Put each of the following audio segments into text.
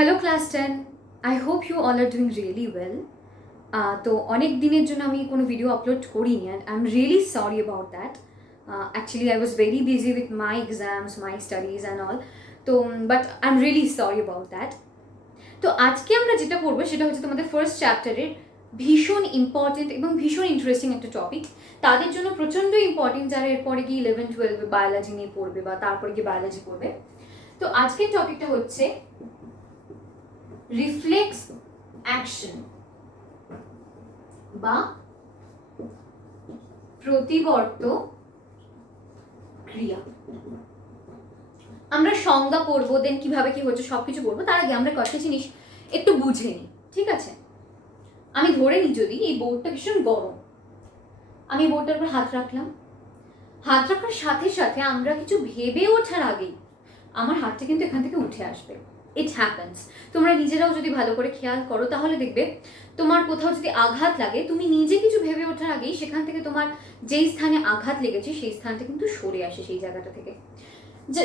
Hello class 10, I hope you all are doing really well. তো অনেক দিনের জন্য আমি কোনো ভিডিও আপলোড করিনি and I am really sorry about that. Actually I was very busy with my exams, my studies and all. তো but I am really sorry about that. তো আজকে আমরা যেটা করবো সেটা হচ্ছে তোমাদের ফার্স্ট চ্যাপ্টারের ভীষণ ইম্পর্টেন্ট এবং ভীষণ ইন্টারেস্টিং একটা টপিক। তাদের জন্য প্রচণ্ড ইম্পর্টেন্ট যারা এরপরে গিয়ে 11-12 বায়োলজি নিয়ে পড়বে বা তারপরে গিয়ে বায়োলজি পড়বে। তো আজকের টপিকটা হচ্ছে রিফ্লেক্স অ্যাকশন বা প্রতিবর্ত ক্রিয়া। আমরা সংজ্ঞা পড়বো, দেন কিভাবে কি হচ্ছে সবকিছু পড়বো। তার আগে আমরা কয়েকটা জিনিস একটু বুঝে নিই, ঠিক আছে? আমি ধরে নিই যদি এই বোর্ডটা ভীষণ গরম, আমি বোর্ডটার উপর হাত রাখলাম, হাত রাখার সাথে সাথে আমরা কিছু ভেবে ওঠার আগেই আমার হাতটা কিন্তু এখান থেকে উঠে আসবে। It happens. তোমরা নিজেরাও যদি ভালো করে খেয়াল করো তাহলে দেখবে তোমার কোথাও যদি আঘাত লাগে, তুমি নিজে কিছু ভেবে ওঠার আগেই সেখান থেকে তোমার যেই স্থানে আঘাত লেগেছে সেই স্থানটা কিন্তু সরে আসে সেই জায়গাটা থেকে।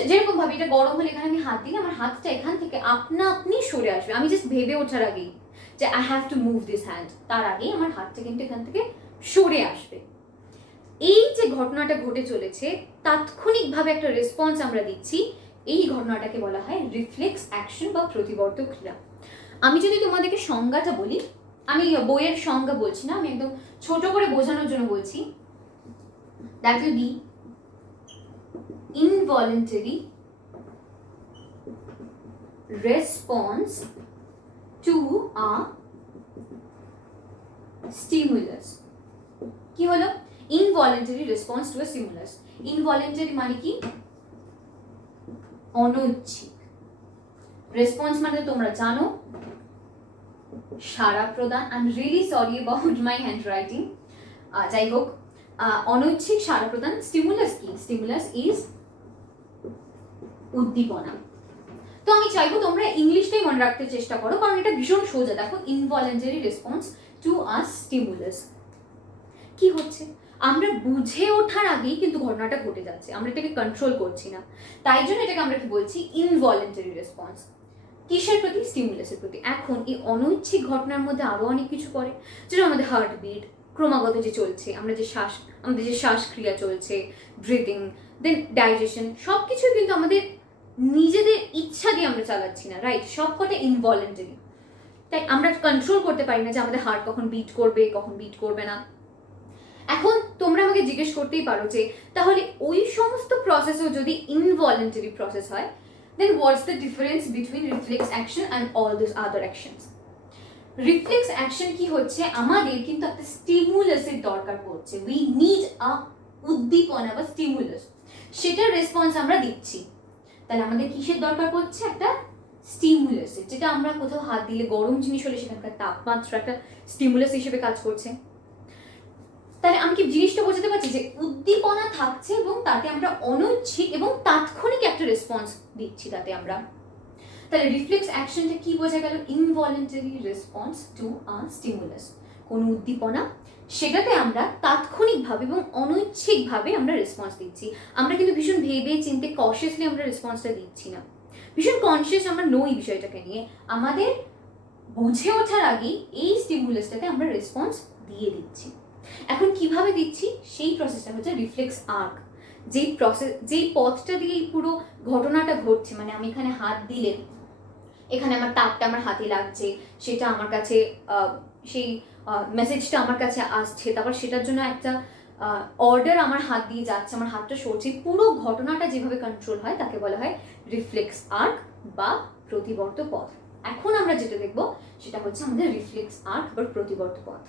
যেরকম ভাবে এটা গরম হলে এখানে আমি হাত দিলে আমার হাতটা এখান থেকে আপনা আপনি সরে আসবে। আমি জাস্ট ভেবে ওঠার আগেই যে I have to move this hand, তার আগেই আমার হাতটা কিন্তু এখান থেকে সরে আসবে। এই যে ঘটনাটা ঘটে চলেছে, তাৎক্ষণিকভাবে একটা রেসপন্স আমরা দিচ্ছি, এই ঘটনাটাকে বলা হয় রিফ্লেক্স অ্যাকশন বা প্রতিবর্ত ক্রিয়া। আমি যদি তোমাদেরকে সংজ্ঞাটা বলি, আমি বইয়ের সংজ্ঞা বলছি না, আমি একদম ছোট করে বোঝানোর জন্য বলছি। That will be involuntary response to a stimulus। কি হলো? involuntary response to a stimulus। involuntary মানে কি? অনৈচ্ছিক। রেসপন্স মানে তোমরা জানো সাড়া প্রদান। I am really sorry about my hand writing. যাই হোক, অনৈচ্ছিক সাড়া প্রদান। স্টিমুলাস কি? স্টিমুলাস ইজ উদ্দীপনা। তো আমি চাইবো তোমরা ইংলিশটাই মনে রাখতে চেষ্টা করো, কারণ এটা ভীষণ সোজা। দেখো, involuntary response to a stimulus. কি হচ্ছে? আমরা বুঝে ওঠার আগেই কিন্তু ঘটনাটা ঘটে যাচ্ছে, আমরা এটাকে কন্ট্রোল করছি না। তাই জন্য এটাকে আমরা কি বলছি? Involuntary response. কিসের প্রতি? স্টিমুলাসের প্রতি। এখন এই অনৈচ্ছিক ঘটনার মধ্যে আরো অনেক কিছু পড়ে, যেটা আমাদের হার্টবিট ক্রমাগত যে চলছে, আমাদের যে শ্বাসক্রিয়া চলছে, ব্রিদিং, দেন ডাইজেশন, সব কিছুই কিন্তু আমাদের নিজেদের ইচ্ছা দিয়ে আমরা চালাচ্ছি না, রাইট? সব কটা ইনভলেন্টারি। তাই আমরা কন্ট্রোল করতে পারি না যে আমাদের হার্ট কখন বিট করবে, কখন বিট করবে না। এখন তোমরা আমাকে জিজ্ঞেস করতেই পারো যে তাহলে ওই সমস্ত প্রসেসও যদি ইনভলেন্টারি প্রসেস হয়, then what's the difference between reflex action and all these other actions? Reflex action কি হচ্ছে? আমাদের কিন্তু একটা স্টিমুলাসের দরকার পড়ছে, উই নিড আ উদ্দীপনা বা স্টিমুলাস, সেটার রেসপন্স আমরা দিচ্ছি। তাহলে আমাদের কিসের দরকার পড়ছে? একটা স্টিমুলাসের, যেটা আমরা কোথাও হাত দিলে গরম জিনিস হলে সেখানকার তাপমাত্রা একটা স্টিমুলাস হিসেবে কাজ করছে। তাহলে আমি কি জিনিসটা বোঝাতে পারছি যে উদ্দীপনা থাকছে এবং তাতে আমরা অনৈচ্ছিক এবং তাৎক্ষণিক একটা রেসপন্স দিচ্ছি তাতে আমরা। তাহলে রিফ্লেক্স অ্যাকশনটা কি বোঝা গেল? Involuntary response to a stimulus. কোনো উদ্দীপনা, সেটাতে আমরা তাৎক্ষণিকভাবে এবং অনৈচ্ছিকভাবে আমরা রেসপন্স দিচ্ছি। আমরা কিন্তু ভীষণ ভেবে চিন্তে কনসিয়াসলি আমরা রেসপন্সটা দিচ্ছি না, ভীষণ কনসিয়াস আমরা নই বিষয়টাকে নিয়ে। আমাদের বুঝে ওঠার আগেই এই স্টিমুলাসটাকে আমরা রেসপন্স দিয়ে দিচ্ছি। এখন কিভাবে দিচ্ছি সেই প্রসেসটা হচ্ছে রিফ্লেক্স আর্ক। যেই পথটা দিয়ে এই পুরো ঘটনাটা ঘটছে, মানে আমি এখানে হাত দিলে এখানে আমার তাপটা আমার হাতে লাগছে, সেটা আমার কাছে সেই মেসেজটা আমার কাছে আসছে, তারপর সেটার জন্য একটা অর্ডার আমার হাত দিয়ে যাচ্ছে, আমার হাতটা সরছে, পুরো ঘটনাটা যেভাবে কন্ট্রোল হয় তাকে বলা হয় রিফ্লেক্স আর্ক বা প্রতিবর্ত পথ। এখন আমরা যেটা দেখব সেটা হচ্ছে আমাদের রিফ্লেক্স আর্ক বা প্রতিবর্ত পথ।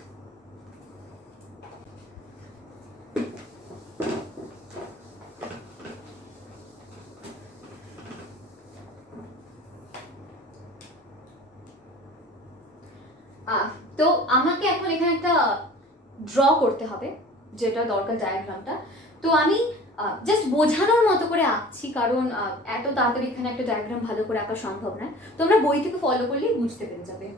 তো আমাকে এখন এখানে একটা ড্র করতে হবে, যেটা দরকার ডায়াগ্রামটা। তো আমি জাস্ট বোঝানোর মতো করে আঁকছি, কারণ এত তাড়াতাড়ি এখানে একটা ডায়াগ্রাম ভালো করে আঁকা সম্ভব নয়। তোমরা বই থেকে ফলো করলেই বুঝতে পেরে যাবে।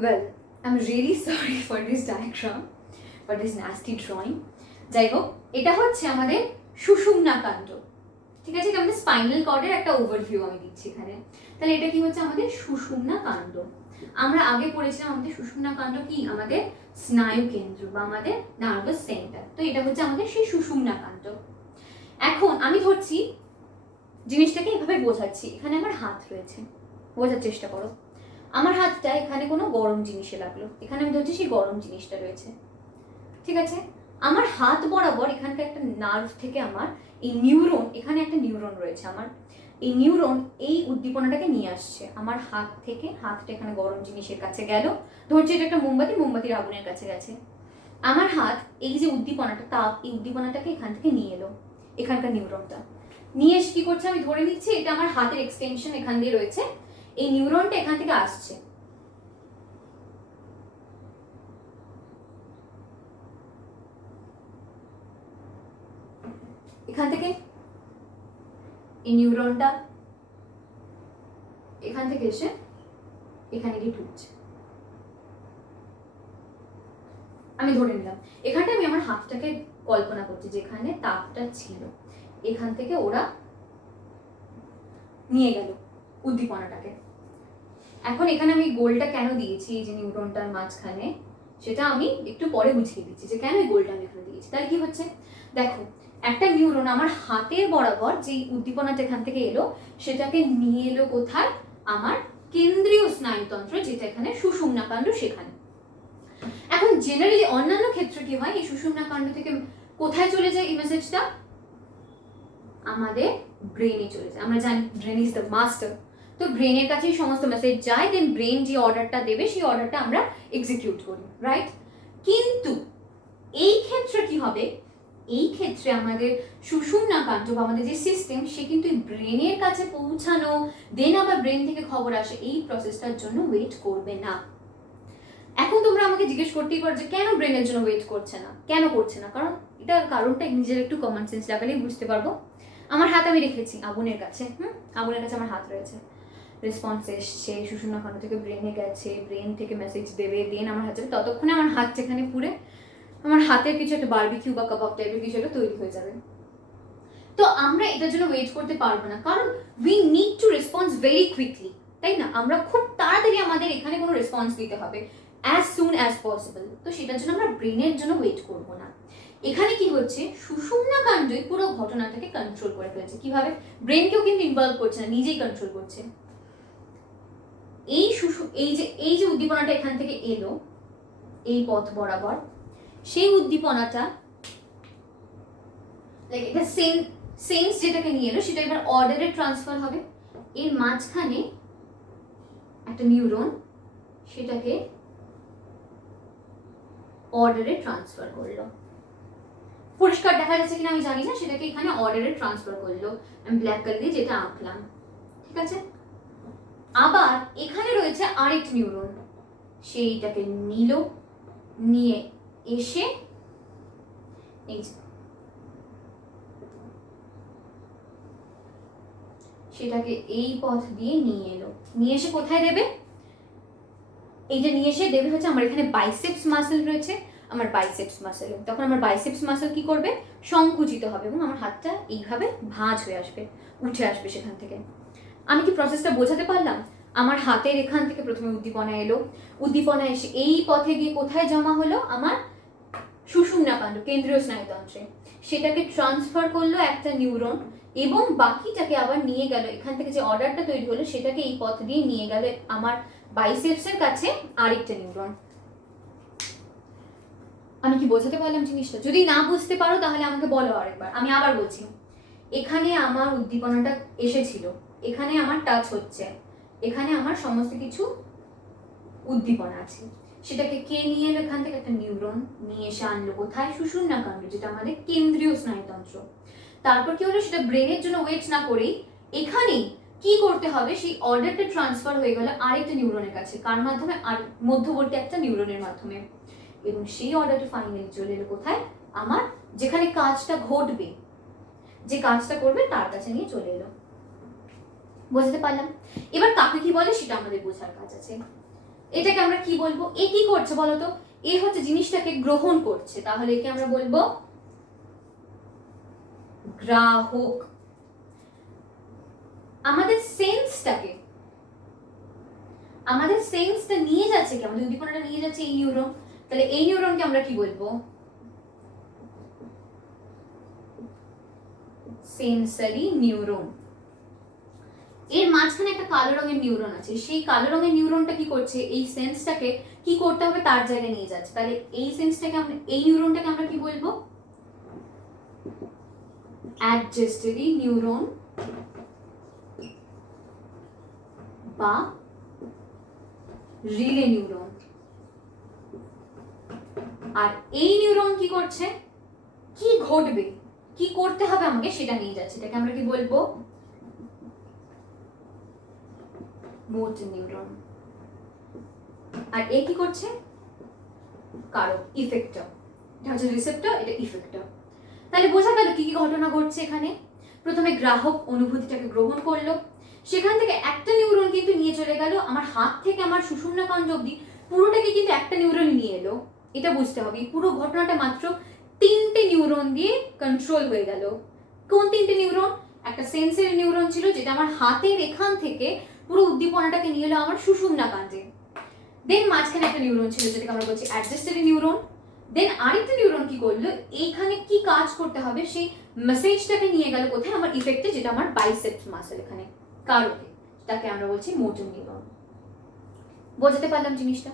Well I am really sorry for this diagram, for this nasty drawing. যাই হোক, এটা হচ্ছে আমাদের সুষুম্না কাণ্ড, ঠিক আছে? এটা আমাদের স্পাইনাল কর্ডের একটা ওভারভিউ আমি দিচ্ছি এখানে। তাহলে এটা কি হচ্ছে আমাদের সুষুম্না কাণ্ড। আমরা আগে পড়েছিলাম আমাদের সুষুম্না কাণ্ড কি, আমাদের স্নায়ু কেন্দ্র বা আমাদের নার্ভাস সেন্টার। তো এটা হচ্ছে আমাদের সেই সুষুম্না কাণ্ড। এখন আমি ধরছি জিনিসটাকে এভাবে বোঝাচ্ছি, এখানে আমার হাত রয়েছে, বোঝার চেষ্টা করো। আমার হাতটা এখানে কোনো গরম জিনিসে লাগলো, এখানে আমি ধরছি সেই গরম জিনিসটা রয়েছে, ঠিক আছে? আমার হাত বরাবর এখানকার একটা নার্ভ থেকে আমার এই নিউরন, এখানে একটা নিউরন রয়েছে আমার, এই নিউরন এই উদ্দীপনাটাকে নিয়ে আসছে আমার হাত থেকে। হাতটা এখানে গরম জিনিসের কাছে গেল, ধরছি এটা একটা মোমবাতি, মোমবাতির আগুনের কাছে গেছে। আমার হাত এই যে উদ্দীপনাটা, তাপ, এই উদ্দীপনাটাকে এখান থেকে নিয়ে এলো, এখানকার নিউরনটা নিয়ে এসে কি করছে, আমি ধরে নিচ্ছি এটা আমার হাতের এক্সটেনশন এখান দিয়ে রয়েছে, এই নিউরনটা এখান থেকে আসছে, এখান থেকে এই নিউরনটা এখান থেকে এসে এখানে গিয়ে ঢুকছে। আমি ধরে নিলাম এখানটা, আমি আমার হাতটাকে কল্পনা করছি যেখানে তাপটা ছিল, এখান থেকে ওরা নিয়ে গেল উদ্দীপনাটাকে। এখন এখানে আমি গোলটা কেন দিয়েছি এই যে নিউরনটার মাঝখানে, সেটা আমি একটু পরে বুঝিয়ে দিচ্ছি যে কেন এই গোলটা আমি এখানে দিয়েছি। তাহলে কি হচ্ছে, দেখো একটা নিউরন আমার হাতের বরাবর যে উদ্দীপনাটা এখান থেকে এলো, সেটাকে নিয়ে এলো কোথায়, আমার কেন্দ্রীয় স্নায়ুতন্ত্র, যেটা এখানে সুষুম্না কাণ্ড, সেখানে। এখন জেনারেলি অন্যান্য ক্ষেত্রে কি হয়, এই সুষুম্না কাণ্ড থেকে কোথায় চলে যায় এই মেসেজটা, আমাদের ব্রেনে চলে যায়। আমরা জানি ব্রেন ইজ দ্য মাস্টার, তো ব্রেনের কাছেই সমস্ত মেসেজ যায়, দেন ব্রেন যে অর্ডারটা দেবে সেই অর্ডারটা আমরা এক্সিকিউট করি, রাইট? কিন্তু এই ক্ষেত্রে কি হবে, এই ক্ষেত্রে আমাদের সুষুম্না কাণ্ড বা আমাদের যে সিস্টেম, সে কিন্তু ব্রেনের কাছে পৌঁছানো, দেন আবার ব্রেন থেকে খবর আসে, এই প্রসেসটার জন্য ওয়েট করবে না। এখন তোমরা আমাকে জিজ্ঞেস করতেই পারো যে কেন ব্রেনের জন্য ওয়েট করছে না, কেন করছে না? কারণ এটার কারণটা নিজের একটু কমন সেন্স লাগালেই বুঝতে পারবো। আমার হাত আমি রেখেছি আগুনের কাছে, আগুনের কাছে আমার হাত রয়েছে, রেসপন্স এসছে, সুষুম্না কাণ্ড থেকে ব্রেনে গেছে, ব্রেন থেকে মেসেজ দেবে, দেন আমার হাত যাবে, ততক্ষণে আমার হাত যেখানে পুরে আমার হাতের কিছু একটা বারবিকিউ বা কাবাব টাইপের কিছু একটা তৈরি হয়ে যাবে। তো আমরা এটার জন্য ওয়েট করতে পারবো না, কারণ we need to response very quickly, তাই না? আমরা খুব তাড়াতাড়ি আমাদের এখানে কোনো রেসপন্স দিতে হবে, অ্যাজ সুন অ্যাজ পসিবল। তো সেটার জন্য আমরা ব্রেনের জন্য ওয়েট করবো না। এখানে কি হচ্ছে, সুষুম্না কাণ্ডই পুরো ঘটনাটাকে কন্ট্রোল করে ফেলছে। কিভাবে? ব্রেনকেও কিন্তু ইনভলভ করছে না, নিজেই কন্ট্রোল করছে। এই যে উদ্দীপনাটা এখান থেকে এলো এই পথ বরাবর, সেই উদ্দীপনাটা লাইক এটা সেন্স যেটাকে নিয়ে এলো, সেটা এবার অর্ডারে ট্রান্সফার হবে। এর মাঝখানে একটা নিউরন সেটাকে অর্ডারে ট্রান্সফার করলো। পরিষ্কার দেখা যাচ্ছে কিনা আমি জানি না, সেটাকে এখানে অর্ডারে ট্রান্সফার করলো। আমি ব্ল্যাক কালার দিয়ে যেটা আঁকলাম, ঠিক আছে? আবার এখানে রয়েছে আরেকটি নিউরন, সেইটাকে নিল, নিয়ে এসে এই সেটাকে এই পথ দিয়ে নিয়ে এলো, নিয়ে এসে কোথায় দেবে, এইটা নিয়ে এসে দেবে হচ্ছে আমার এখানে বাইসেপস মাসেল রয়েছে, আমার বাইসেপস মাসেল। তখন আমার বাইসেপস মাসেল কি করবে, সংকুচিত হবে এবং আমার হাতটা এইভাবে ভাঁজ হয়ে আসবে, উঠে আসবে সেখান থেকে। আমি কি প্রসেসটা বোঝাতে পারলাম? আমার হাতের এখান থেকে প্রথমে উদ্দীপনা এলো, উদ্দীপনা এসে এই পথে গিয়ে কোথায় জমা হলো, আমার সুষুম্না কাণ্ড, কেন্দ্রীয় স্নায়ুতন্ত্রে। সেটাকে ট্রান্সফার করলো একটা নিউরন এবং বাকিটাকে আবার নিয়ে গেল, এখান থেকে যে অর্ডারটা তৈরি হলো সেটাকে এই পথ দিয়ে নিয়ে গেল আমার বাইসেপসের কাছে আরেকটা নিউরন। আমি কি বোঝাতে পারলাম জিনিসটা? যদি না বুঝতে পারো তাহলে আমাকে বলো আরেকবার। আমি আবার বলছি, এখানে আমার উদ্দীপনাটা এসেছিল, এখানে আমার টাচ হচ্ছে, এখানে আমার সমস্ত কিছু উদ্দীপনা আছে, সেটাকে কে নিয়ে এলো, এখান থেকে একটা নিউরন নিয়ে এসে আনলো কোথায়, সুষুম্না কাণ্ড, যেটা আমাদের কেন্দ্রীয় স্নায়ুতন্ত্র। তারপর কি হলো, সেটা ব্রেনের জন্য ওয়েট না করেই এখানেই কি করতে হবে, সেই অর্ডারটা ট্রান্সফার হয়ে গেল আরেকটা নিউরনের কাছে, কার মাধ্যমে, আর মধ্যবর্তী একটা নিউরনের মাধ্যমে, এবং সেই অর্ডারটা ফাইনালি চলে এলো কোথায়, আমার যেখানে কাজটা ঘটবে, যে কাজটা করবে তার কাছে নিয়ে চলে এলো। বুঝতে পারলাম? এবার কাকে কি বলে সেটা আমাদের বোঝার কাজ আছে। এটাকে আমরা কি বলবো? এ কি করছে বলো তো? এ হচ্ছে জিনিসটাকে গ্রহণ করছে, তাহলে একে আমরা বলবো গ্রাহক। আমাদের সেন্সটা নিয়ে যাচ্ছে কি, আমাদের উদ্দীপনাটা নিয়ে যাচ্ছে এই নিউরন, তাহলে এই নিউরনকে আমরা কি বলবো? Sensory neuron. এর মাঝখানে একটা কালো রঙের নিউরন আছে, সেই কালো রঙের নিউরনটা কি করছে? এই সেন্সটাকে কি করতে হবে তার জায়গায় নিয়ে যাচ্ছে, তাহলে এই সেন্সটাকে আমরা, এই নিউরনটাকে আমরা কি বলবো? অ্যাডজাস্টরি নিউরন বা রিলে নিউরন। আর এই নিউরন কি করছে, কি ঘটবে, কি করতে হবে আমাকে সেটা নিয়ে যাচ্ছে, এটাকে আমরা কি বলবো? Motor neuron. আর এ কি করছে? কারক, ইফেক্টর। এটা হচ্ছে রিসেপ্টর, এটা ইফেক্টর। তাহলে বোঝা গেল কি কি ঘটনা ঘটছে এখানে। প্রথমে গ্রাহক অনুভূতিটাকে গ্রহণ করলো, সেখান থেকে একটা নিউরন কিন্তু নিয়ে চলে গেল আমার হাত থেকে আমার সুষুম্না কাণ্ড অবধি পুরোটাকে কিন্তু একটা নিউরন নিয়ে এলো। এটা বুঝতে হবে, পুরো ঘটনাটা মাত্র 3টে নিউরন দিয়ে কন্ট্রোল হয়ে গেল। কোন 3টে নিউরন? একটা সেন্সরি নিউরন ছিল যেটা আমার হাতের এখান থেকে পুরো উদ্দীপনাটাকে নিয়ে এলো আমার সুষুম্না কাণ্ডে। দেন মাঝখানে একটা নিউরন ছিল যেটাকে আমরা বলছি অ্যাডজাস্টরি নিউরন। দেন আরেকটা নিউরন কি করলো, এইখানে কি কাজ করতে হবে সেই মেসেজটাকে নিয়ে গেল কোথায়? আমার ইফেক্টে, যেটা আমার বাইসেপস মাসল এখানে কারকে, তাকে আমরা বলছি মোটর নিউরন। বোঝাতে পারলাম জিনিসটা?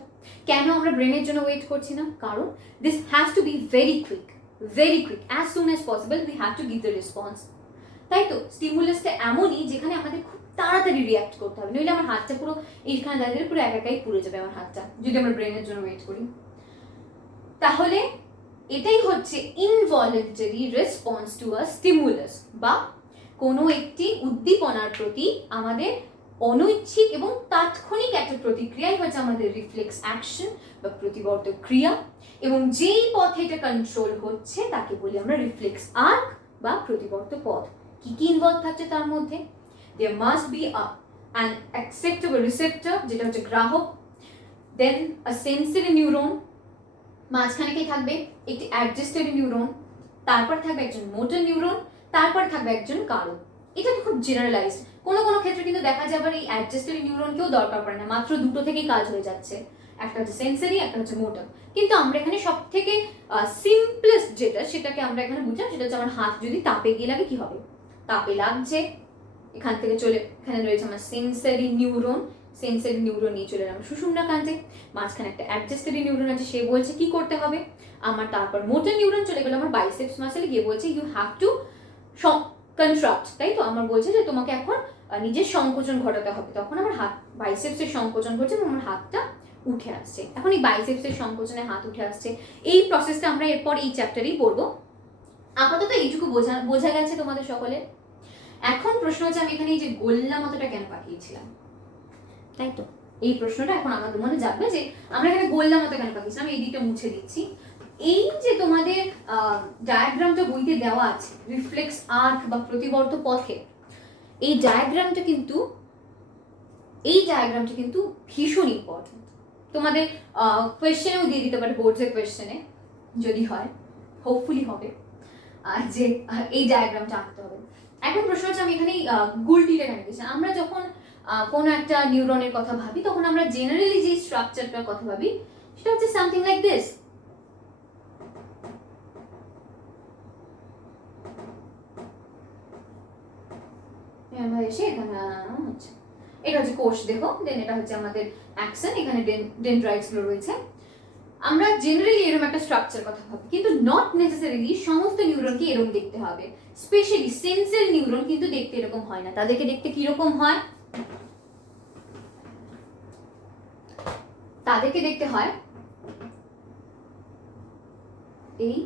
কেন আমরা ব্রেনের জন্য ওয়েট করছি না? কারণ this has to be very quick, as soon as possible we have to give the response. তাই তো স্টিমুলাসটা এমনই যেখানে আমাদের খুব তাড়াতাড়ি রিয়াক্ট করতে হবে, নইলে আমার হাতটা পুরো এইখানে দাঁড়িয়ে পুরো একাই পুড়ে যাবে আমার হাতটা, যদি আমরা ব্রেনের জন্য ওয়েট করি। তাহলে এটাই হচ্ছে ইনভলিউন্টারি রেসপন্স টু আ স্টিমুলাস, বা কোনো একটি উদ্দীপনার প্রতি আমাদের অনৈচ্ছিক এবং তাৎক্ষণিক একটা প্রতিক্রিয়াই হচ্ছে আমাদের রিফ্লেক্স অ্যাকশন বা প্রতিবর্তক ক্রিয়া, এবং যেই পথে এটা কন্ট্রোল হচ্ছে তাকে বলি আমরা রিফ্লেক্স আর্ক বা প্রতিবর্ত পথ। কি কি ইনভলভ থাকছে তার মধ্যে? There must be an acceptable receptor, যেটা হচ্ছে গ্রাহক, দেন আ সেন্সরি নিউরন, মাঝখানে কি থাকবে? একটি অ্যাডজাস্টরি নিউরন, তারপর থাকবে একজন মোটর নিউরন, তারপর থাকবে একজন কারক। এটা খুব জেনারেলাইজড, কোনো কোনো ক্ষেত্রে কিন্তু দেখা যাবে এই অ্যাডজাস্টরি নিউরনকেও দরকার পড়ে না, মাত্র দুটো থেকেই কাজ হয়ে যাচ্ছে, একটা হচ্ছে সেন্সরি, একটা হচ্ছে মোটর। কিন্তু আমরা এখানে সব থেকে সিম্পলেস্ট যেটা, সেটাকে আমরা এখানে বুঝলাম, সেটা হচ্ছে আমার হাত যদি তাপে গিয়ে লাগে কি হবে? তাপে লাগছে, এখান থেকে চলে এখানে রয়েছে আমার সেন্সরি নিউরন নিয়ে চলে এলাম সুষুম্না কাণ্ডে, মাঝখানে একটা অ্যাডজাস্টরি নিউরন আছে, সে বলছে কি করতে হবে আমার, তারপর মোটর নিউরন চলে গেল আমার বাইসেপস মাসেলে, গিয়ে বলছে ইউ হ্যাভ টু কন্ট্রাক্ট, তাই তো আমার বলছে যে তোমাকে এখন নিজের সংকোচন ঘটাতে হবে, তখন আমার হাত বাইসেপসের সংকোচন করছে এবং আমার হাতটা উঠে আসছে। এখন এই বাইসেপসের সংকোচনে হাত উঠে আসছে, এই প্রসেসটা আমরা এরপর এই চ্যাপ্টারেই পড়বো। আপাতত এইটুকু বোঝা গেছে তোমাদের সকলের। এখন প্রশ্ন হচ্ছে আমি এখানে এই যে গোল্লা মতোটা কেন পাঠিয়েছিলাম, তাই তো এই প্রশ্নটা এখন আমাদের মনে যাবে যে আমরা এখানে গোল্লা মতো কেন পাঠিয়েছিলাম। এই দিকটা মুছে দিচ্ছি। এই যে তোমাদের ডায়াগ্রামটা বইতে দেওয়া আছে রিফ্লেক্স আর্ক বা প্রতিবর্ত পথে, এই ডায়াগ্রামটা কিন্তু ভীষণ ইম্পর্টেন্ট। তোমাদের কোয়েশ্চেনেও দিয়ে দিতে পারে, বোর্ডসের কোয়েশ্চেনে যদি হয়, হোপফুলি হবে, যে এই ডায়াগ্রামটা আঁকতে হবে। এখন প্রশ্ন হচ্ছে আমি এখানে গুলটিটা কেন দিয়েছি। আমরা যখন কোনো একটা নিউরনের কথা ভাবি তখন আমরা জেনারেলি যে স্ট্রাকচারটার কথা ভাবি সেটা হচ্ছে সামথিং লাইক দিস। এসে এখানে হচ্ছে এটা হচ্ছে কোষ দেহ, দেন এটা হচ্ছে আমাদের অ্যাকশন, এখানে ডেনড্রাইটস গুলো রয়েছে। আমরা জেনারেলি এরকম একটা স্ট্রাকচার কথা ভাবি, কিন্তু নট নেসেসারিলি সমস্ত নিউরনকে এরকম দেখতে হবে। স্পেশালি সেন্সরি নিউরন কিন্তু দেখতে এরকম হয় না, তাদেরকে দেখতে কিরকম হয়? তাদেরকে দেখতে হয় এই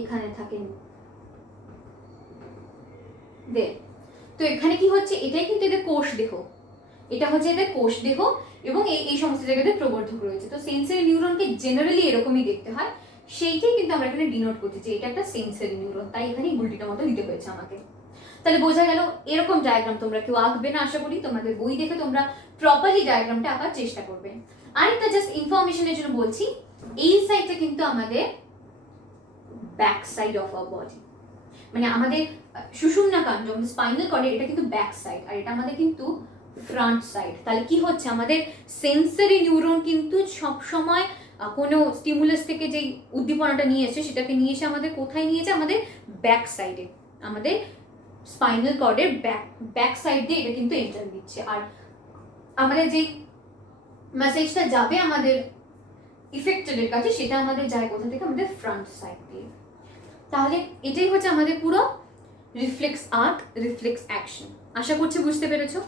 এখানে থাকেন দে। তো এখানে কি হচ্ছে, এটাই কিন্তু এদের কোষ দেহ, এটা হচ্ছে এদের কোষ দেহ, এবং এই সমস্ত জায়গাতে প্রবর্ধক রয়েছে। তো সেন্সরি নিউরনকে জেনারেলি এরকমই দেখতে হয়, সেইটাই কিন্তু আমরা এখানে ডিনোট করছি যে এটা একটা সেন্সরি নিউরন, তাই এখানে গুলটিটার মতো দিতে হয়েছে আমাকে। তাহলে বোঝা গেল এরকম ডায়াগ্রাম তোমরা কেউ আঁকবে না, আশা করি তোমাদের বই দেখে তোমরা প্রপারলি ডায়াগ্রামটা আঁকার চেষ্টা করবে। আরেকটা জাস্ট ইনফরমেশনের জন্য বলছি, এই সাইডটা কিন্তু আমাদের back side of our body, মানে আমাদের সুষুম্না কাণ্ড, স্পাইনাল কর্ডের এটা কিন্তু ব্যাক সাইড, আর এটা আমাদের কিন্তু ফ্রন্ট সাইড। তাহলে কি হচ্ছে, আমাদের সেন্সরি নিউরন কিন্তু সব সময় কোনো স্টিমুলাস থেকে যেই উদ্দীপনাটা নিয়ে এসে সেটাকে নিয়ে এসে আমাদের কোথায় নিয়েছে, আমাদের ব্যাক সাইডে, আমাদের স্পাইনাল কর্ডের ব্যাক সাইড দিয়ে এটা কিন্তু এন্টার দিচ্ছে। আর আমাদের যেই মেসেজটা যাবে আমাদের ইফেক্টেডের কাছে, সেটা আমাদের যায় কোথা থেকে, আমাদের ফ্রন্ট সাইড দিয়ে। তাহলে এটাই হচ্ছে আমাদের পুরো রিফ্লেক্স আর্ক, রিফ্লেক্স অ্যাকশন। আশা করছি বুঝতে পেরেছো।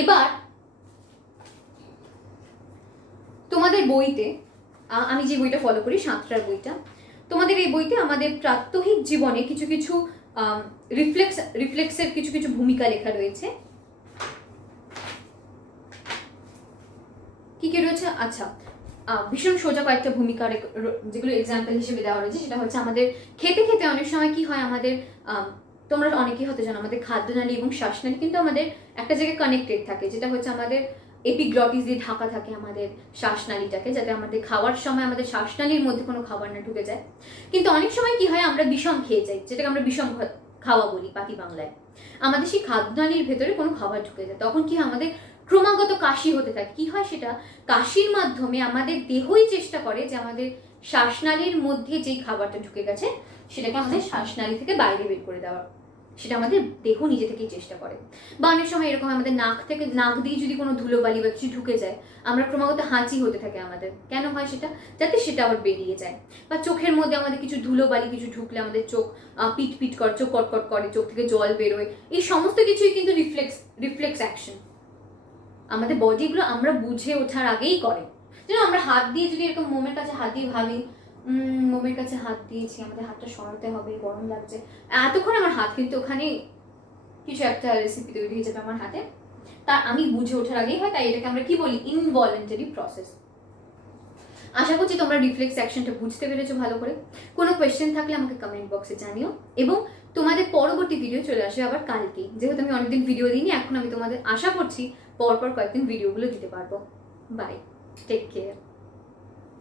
এবার তোমাদের বইতে, আমি যে বইটা ফলো করি সাঁতরার বইটা, তোমাদের এই বইতে আমাদের প্রাত্যহিক জীবনে কিছু কিছু রিফ্লেক্সের কিছু কিছু ভূমিকা লেখা রয়েছে। কি কি রয়েছে, আচ্ছা ভীষণ সোজা কয়েকটা ভূমিকা যেগুলো এক্সাম্পল হিসেবে দেওয়া রয়েছে। সেটা হচ্ছে আমাদের খেতে খেতে অনেক সময় কি হয়, আমাদের তোমরা অনেকেই হতে জানো, আমাদের খাদ্যনালী এবং শ্বাসনালী কিন্তু আমাদের একটা জায়গায় কানেক্টেড থাকে, যেটা হচ্ছে আমাদের এপিগ্লটিস দিয়ে ঢাকা থাকে আমাদের শ্বাসনালীটাকে, যাতে আমাদের খাওয়ার সময় আমাদের শ্বাসনালীর মধ্যে কোনো খাবার না ঢুকে যায়। কিন্তু অনেক সময় কি হয়, আমরা বিষম খেয়ে যাই, যেটাকে আমরা বিষম খাওয়া বলি বাকি বাংলায়। আমাদের সেই খাদ্যনালীর ভেতরে কোনো খাবার ঢুকে যায়, তখন কি হয়, আমাদের ক্রমাগত কাশি হতে থাকে। কি হয়, সেটা কাশির মাধ্যমে আমাদের দেহই চেষ্টা করে যে আমাদের শ্বাসনালীর মধ্যে যেই খাবারটা ঢুকে গেছে সেটাকে আমাদের শ্বাসনালী থেকে বাইরে বের করে দেওয়া, সেটা আমাদের দেহ নিজে থেকেই চেষ্টা করে। বা অনেক সময় এরকম আমাদের নাক দিয়ে যদি কোনো ধুলোবালি বা কিছু ঢুকে যায়, আমরা ক্রমাগত হাঁচি হতে থাকে আমাদের। কেন হয় সেটা, যাতে সেটা আবার বেরিয়ে যায়। বা চোখের মধ্যে আমাদের কিছু ধুলোবালি কিছু ঢুকলে আমাদের চোখ পিট পিট করে, চোখ কটকট করে, চোখ থেকে জল বেরোয়। এই সমস্ত কিছুই কিন্তু রিফ্লেক্স অ্যাকশন আমাদের বডিগুলো আমরা বুঝে ওঠার আগেই করে। যেন আমরা হাত দিয়ে যদি এরকম মোমের কাছে হাত দিয়ে ভাবি, মোমের কাছে হাত দিয়েছি, আমাদের হাতটা সরাতে হবে, গরম লাগছে, এতক্ষণ আমার হাত কিন্তু ওখানে কিছু একটা রেসিপি তৈরি হয়ে যাবে আমার হাতে, তা আমি বুঝে ওঠার আগেই হয়। তাই এটাকে আমরা কি বলি, ইনভলেন্টারি প্রসেস। আশা করছি তোমরা রিফ্লেক্স অ্যাকশনটা বুঝতে পেরেছো ভালো করে। কোনো কোয়েশ্চেন থাকলে আমাকে কমেন্ট বক্সে জানিও, এবং তোমাদের পরবর্তী ভিডিও চলে আসবে আবার কালকেই। যেহেতু আমি অনেকদিন ভিডিও দিইনি, এখন আমি তোমাদের আশা করছি পরপর কয়েকদিন ভিডিওগুলো দিতে পারবো। Bye, take care.